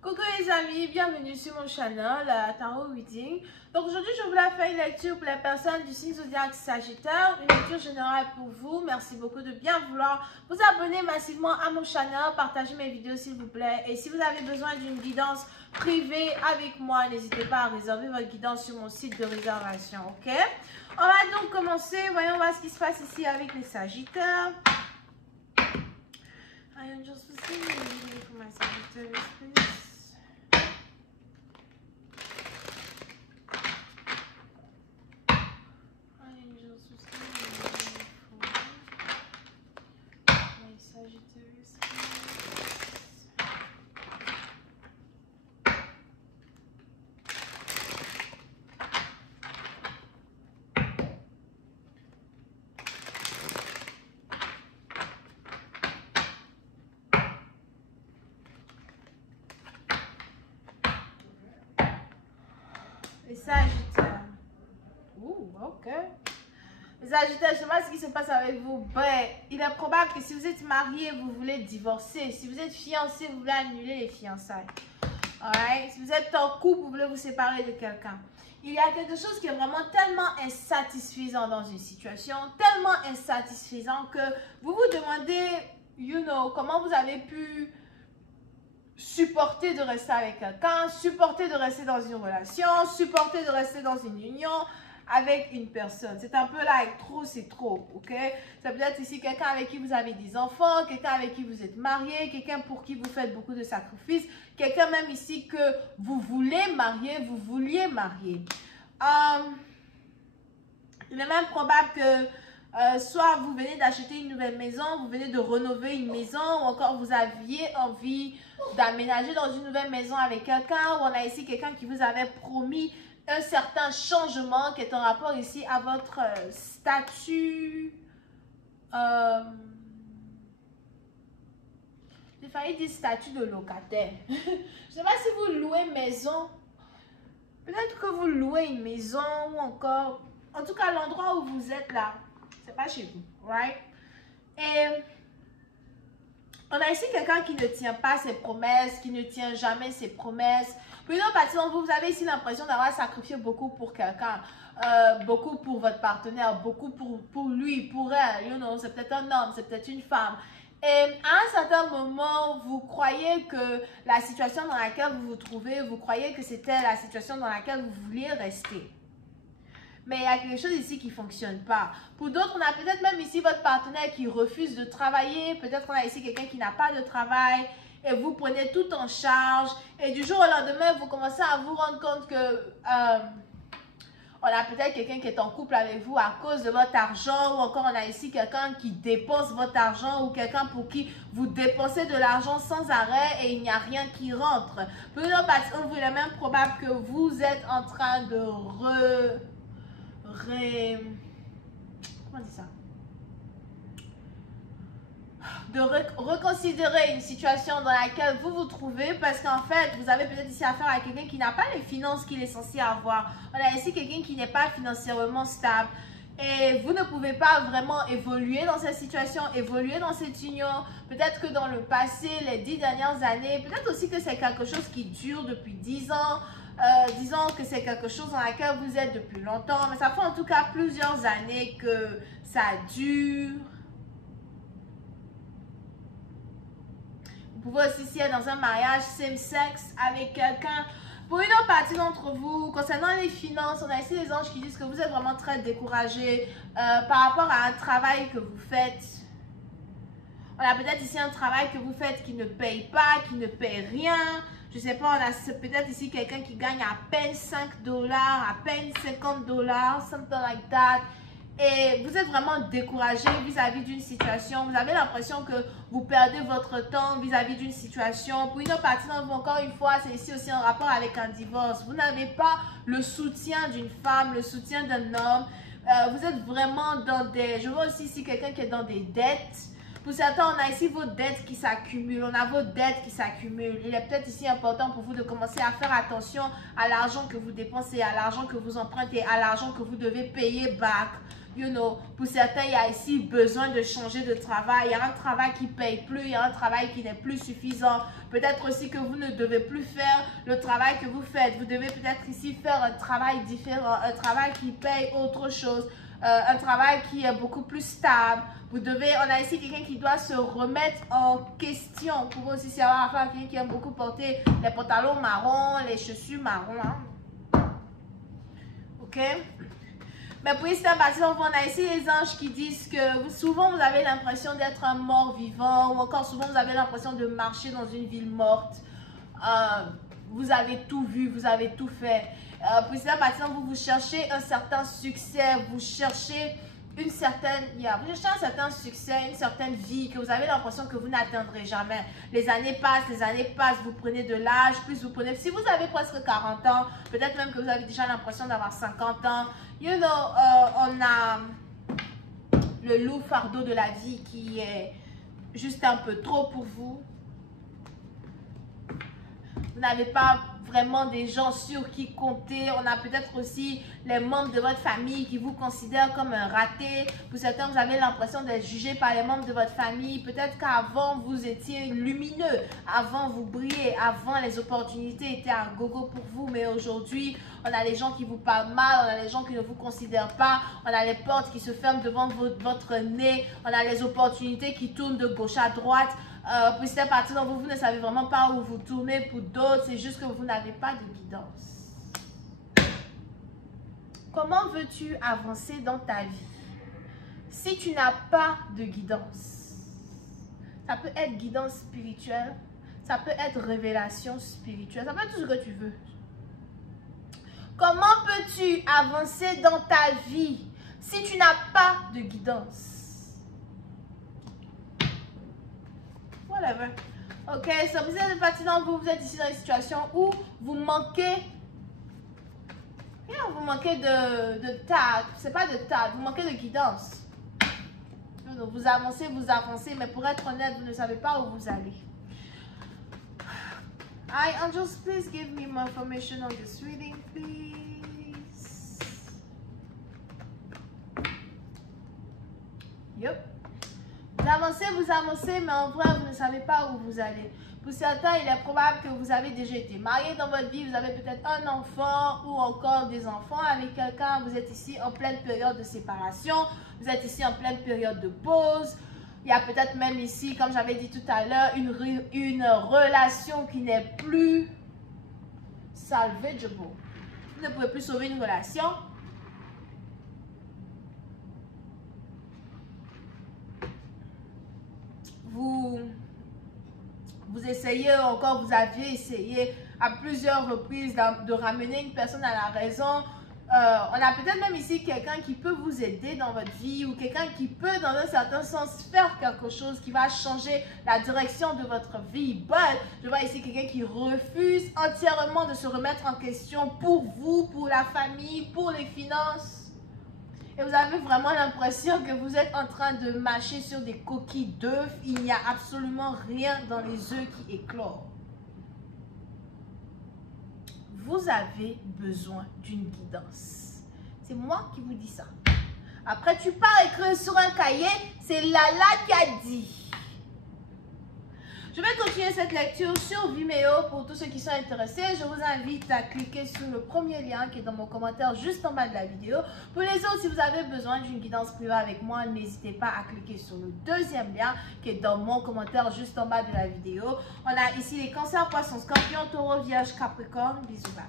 Coucou les amis, bienvenue sur mon channel Tarot Reading. Donc aujourd'hui je voulais faire une lecture pour les personnes du signe zodiaque Sagittaire, une lecture générale pour vous. Merci beaucoup de bien vouloir vous abonner massivement à mon channel, partager mes vidéos s'il vous plaît. Et si vous avez besoin d'une guidance privée avec moi, n'hésitez pas à réserver votre guidance sur mon site de réservation, ok? On va donc commencer, voyons voir ce qui se passe ici avec les Sagittaires. I am just listening for my Sagittarius, please. I am just listening for my Sagittarius, please. Les Sagittaires. Ouh, ok. Les Sagittaires, je ne sais pas ce qui se passe avec vous. Ben, il est probable que si vous êtes marié, vous voulez divorcer. Si vous êtes fiancé, vous voulez annuler les fiançailles. Alright? Si vous êtes en couple, vous voulez vous séparer de quelqu'un. Il y a quelque chose qui est vraiment tellement insatisfaisant dans une situation, tellement insatisfaisant que vous vous demandez, comment vous avez pu supporter de rester avec quelqu'un, supporter de rester dans une relation, supporter de rester dans une union avec une personne. C'est un peu là, avec trop, c'est trop, ok? Ça peut être ici quelqu'un avec qui vous avez des enfants, quelqu'un avec qui vous êtes marié, quelqu'un pour qui vous faites beaucoup de sacrifices, quelqu'un même ici que vous voulez marier, vous vouliez marier. Il est même probable que soit vous venez d'acheter une nouvelle maison, vous venez de rénover une maison, ou encore vous aviez envie d'aménager dans une nouvelle maison avec quelqu'un, ou on a ici quelqu'un qui vous avait promis un certain changement qui est en rapport ici à votre statut. J'ai failli dire statut de locataire. Je ne sais pas si vous louez maison. Peut-être que vous louez une maison ou encore, en tout cas l'endroit où vous êtes là, c'est pas chez vous, right? Et on a ici quelqu'un qui ne tient pas ses promesses, qui ne tient jamais ses promesses. Pour une autre partie d'entre vous, vous avez ici l'impression d'avoir sacrifié beaucoup pour quelqu'un, beaucoup pour votre partenaire, beaucoup pour lui, pour elle, c'est peut-être un homme, c'est peut-être une femme. Et à un certain moment, vous croyez que la situation dans laquelle vous vous trouvez, vous croyez que c'était la situation dans laquelle vous vouliez rester. Mais il y a quelque chose ici qui ne fonctionne pas. Pour d'autres, on a peut-être même ici votre partenaire qui refuse de travailler. Peut-être qu'on a ici quelqu'un qui n'a pas de travail et vous prenez tout en charge. Et du jour au lendemain, vous commencez à vous rendre compte que on a peut-être quelqu'un qui est en couple avec vous à cause de votre argent, ou encore on a ici quelqu'un qui dépense votre argent, ou quelqu'un pour qui vous dépensez de l'argent sans arrêt et il n'y a rien qui rentre. Pour une autre partie, il est même probable que vous êtes en train de comment on dit ça? De reconsidérer une situation dans laquelle vous vous trouvez, parce qu'en fait, vous avez peut-être ici affaire à quelqu'un qui n'a pas les finances qu'il est censé avoir. On a ici quelqu'un qui n'est pas financièrement stable. Et vous ne pouvez pas vraiment évoluer dans cette situation, évoluer dans cette union. Peut-être que dans le passé, les 10 dernières années, peut-être aussi que c'est quelque chose qui dure depuis 10 ans. Disons que c'est quelque chose dans laquelle vous êtes depuis longtemps. Mais ça fait en tout cas plusieurs années que ça dure. Vous pouvez aussi être dans un mariage same-sex avec quelqu'un. Pour une autre partie d'entre vous, concernant les finances, on a ici les anges qui disent que vous êtes vraiment très découragé par rapport à un travail que vous faites. On a peut-être ici un travail que vous faites qui ne paye pas, qui ne paye rien. Je ne sais pas, on a peut-être ici quelqu'un qui gagne à peine $5, à peine $50, something like that. Et vous êtes vraiment découragé vis-à-vis d'une situation. Vous avez l'impression que vous perdez votre temps vis-à-vis d'une situation. Pour une autre partie d'entre vous, encore une fois, c'est ici aussi en rapport avec un divorce. Vous n'avez pas le soutien d'une femme, le soutien d'un homme. Vous êtes vraiment dans des... Je vois aussi ici quelqu'un qui est dans des dettes. Pour certains, on a ici vos dettes qui s'accumulent. On a vos dettes qui s'accumulent. Il est peut-être ici important pour vous de commencer à faire attention à l'argent que vous dépensez, à l'argent que vous empruntez, à l'argent que vous devez payer back. You know, pour certains, il y a ici besoin de changer de travail. Il y a un travail qui ne paye plus, il y a un travail qui n'est plus suffisant. Peut-être aussi que vous ne devez plus faire le travail que vous faites. Vous devez peut-être ici faire un travail différent, un travail qui paye autre chose, un travail qui est beaucoup plus stable. Vous devez, on a ici quelqu'un qui doit se remettre en question. Pour vous aussi, c'est avoir affaire à quelqu'un qui aime beaucoup porter les pantalons marrons, les chaussures marrons. Hein? Ok? Mais pour ici, on a ici les anges qui disent que souvent vous avez l'impression d'être un mort vivant, ou encore souvent vous avez l'impression de marcher dans une ville morte. Vous avez tout vu, vous avez tout fait. Pour ici, vous cherchez un certain succès, vous cherchez une certaine, vous cherchez un certain succès, une certaine vie que vous avez l'impression que vous n'atteindrez jamais. Les années passent, vous prenez de l'âge, plus vous prenez, si vous avez presque 40 ans, peut-être même que vous avez déjà l'impression d'avoir 50 ans, you know, on a le lourd fardeau de la vie qui est juste un peu trop pour vous. Vous n'avez pas vraiment des gens sur qui compter. On a peut-être aussi les membres de votre famille qui vous considèrent comme un raté. Pour certains, vous avez l'impression d'être jugé par les membres de votre famille. Peut-être qu'avant, vous étiez lumineux. Avant, vous brillez. Avant, les opportunités étaient à gogo pour vous. Mais aujourd'hui, on a les gens qui vous parlent mal. On a les gens qui ne vous considèrent pas. On a les portes qui se ferment devant votre nez. On a les opportunités qui tournent de gauche à droite. Pour certaines parties d'entre vous, vous ne savez vraiment pas où vous tournez. Pour d'autres, c'est juste que vous n'avez pas de guidance. Comment veux-tu avancer dans ta vie si tu n'as pas de guidance? Ça peut être guidance spirituelle, ça peut être révélation spirituelle, ça peut être tout ce que tu veux. Comment peux-tu avancer dans ta vie si tu n'as pas de guidance? Whatever. Ok, so vous êtes parti dans vous êtes ici dans une situation où vous manquez, vous manquez de tact, c'est pas de tact, vous manquez de guidance. Donc vous avancez, mais pour être honnête, vous ne savez pas où vous allez. Hi, angels, please give me more information on this reading, please. Yep. Vous avancez, mais en vrai, vous ne savez pas où vous allez. Pour certains, il est probable que vous avez déjà été marié dans votre vie, vous avez peut-être un enfant ou encore des enfants avec quelqu'un. Vous êtes ici en pleine période de séparation, vous êtes ici en pleine période de pause. Il y a peut-être même ici, comme j'avais dit tout à l'heure, une relation qui n'est plus salvageable. Vous ne pouvez plus sauver une relation. Vous essayez encore, vous aviez essayé à plusieurs reprises de ramener une personne à la raison. On a peut-être même ici quelqu'un qui peut vous aider dans votre vie ou quelqu'un qui peut dans un certain sens faire quelque chose qui va changer la direction de votre vie. But, je vois ici quelqu'un qui refuse entièrement de se remettre en question pour vous, pour la famille, pour les finances. Et vous avez vraiment l'impression que vous êtes en train de mâcher sur des coquilles d'œufs. Il n'y a absolument rien dans les œufs qui éclorent. Vous avez besoin d'une guidance. C'est moi qui vous dis ça. Après, tu pars écrire sur un cahier, c'est Lala qui a dit. Je vais continuer cette lecture sur Vimeo pour tous ceux qui sont intéressés. Je vous invite à cliquer sur le premier lien qui est dans mon commentaire juste en bas de la vidéo. Pour les autres, si vous avez besoin d'une guidance privée avec moi, n'hésitez pas à cliquer sur le deuxième lien qui est dans mon commentaire juste en bas de la vidéo. On a ici les cancers, poissons, scorpions, taureaux, vierges, capricorne. Bisous, bye.